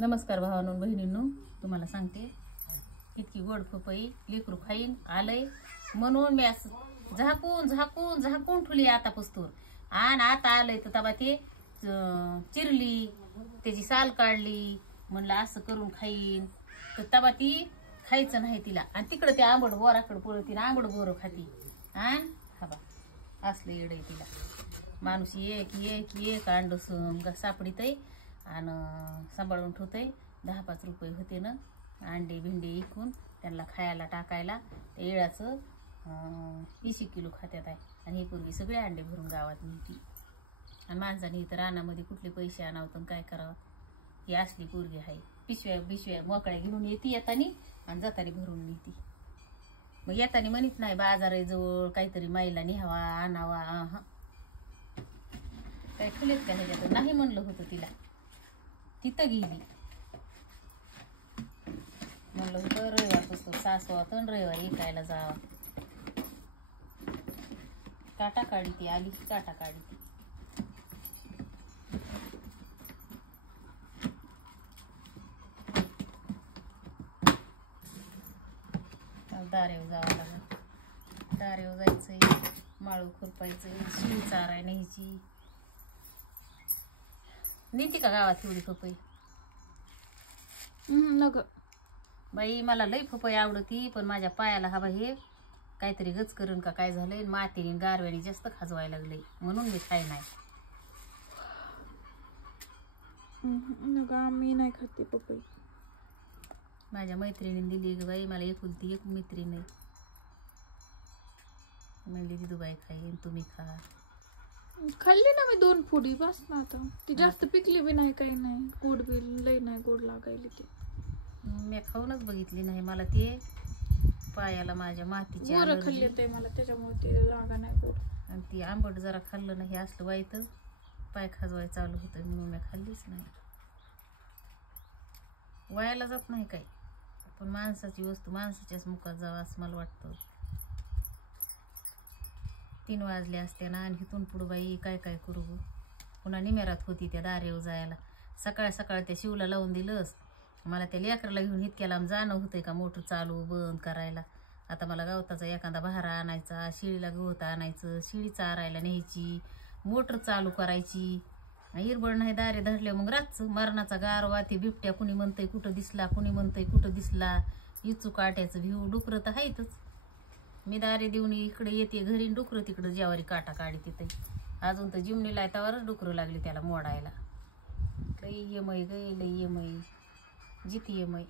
नमस्कार भावांनो बहिणींनो, तुम्हाला सांगते इतकी गोड पपई लेकरू खाईन आलंय म्हणून मी असं झाकून झाकून झाकून ठुली आता पुस्तूर आणि आता आलंय तर तबा ते चिरली त्याची साल काढली म्हणलं असं करून खाईन तर तबा ती खायचं नाही तिला आणि तिकडे ते आंबड बोराकडे पळती ना आंबड बोर खाती आणि हबा असलं येडय तिला माणूस एक एक एक अंडसून सापडीत आणि सांभाळून ठेवतंय 10-5 रुपये होते ना अंडे भिंडे इकून त्यांना खायला टाकायला ते येळाचं 20 किलो खात्यात आहे आणि हे पूर्वी सगळे अंडे भरून गावात नेती आणि माणसाने इथं रानामध्ये कुठले पैसे आणावं काय करावं ही असली पोरगी आहे पिशव्या मोकळ्या घेऊन येते येतानी आणि जातानी भरून नेती मग येतानी म्हणत नाही बाजाराजवळ काहीतरी माईला न्यावा आणावा हा काय खुलेत का ह्याच्यात नाही म्हणलं होतं तिला तिथं गेली म्हणलं होतं रविवार पुस्तक सासवा तर रविवार ऐकायला जावा काटा काढी ती आली की काटा काढी ती दारेव जावं लागेल दारेव जायचंय माळू खुरपायचंय शिळी चाराय न्यायची नेती का गावात एवढी पपई नग बाई मला लई पपई आवडती पण माझ्या पायाला हवा हे काहीतरी गच करून का काय झालंय मातीने गारव्याने जास्त खाजवायला लागले म्हणून मी खाय नाही नग आम्ही नाही खाते पपई माझ्या मैत्रिणीने दिली ग बाई मला एकुलती एक मैत्रीण आहे म्हणली दिदूबाई खाईन तुम्ही खा खाल्ली ना मी 2 फुडी बस ना आता ती जास्त पिकली बी नाही काही नाही गोड बी लई नाही गोड लागायली ती मी खाऊनच बघितली नाही मला ते पायाला माझ्या मातीची वर खाल्ली ते मला त्याच्यामुळे ते लागा नाही गोड आणि ती आंबट जरा खाल्लं नाही असलं वाईट पाय खाजवाय चालू होतं म्हणून मी खाल्लीच नाही वायाला जात नाही काही पण माणसाची वस्तू माणसाच्याच मुखात जावं असं मला वाटतं 3 वाजले असते ना आणि इथून पुढं बाई काय काय करू पुन्हा निमेरात होती त्या दारेव जायला सकाळ सकाळ त्या शिवला लावून दिलंस मला त्या लेकराला घेऊन इतक्या लांब जाणं होतंय का मोटर चालू बंद करायला आता मला गवताचा एखादा भारा आणायचा शिळीला गवत आणायचं शिळी चारायला न्यायची मोटर चालू करायची हिरबळ नाही दारे धरले मग रातचं मरणाचा गारवा ते बिबट्या कुणी म्हणतंय कुठं दिसला कुणी म्हणतंय कुठं दिसला इचू काट्याचं भिव डुकरं तर आहेतच मी दारे देऊन इकडे येते घरी डुकरं तिकडं ज्यावारी काटा काढी तिथे अजून तर जिमणीला त्यावरच डुकरं लागली त्याला मोडायला लई येमय ग लई येमय जिती येमय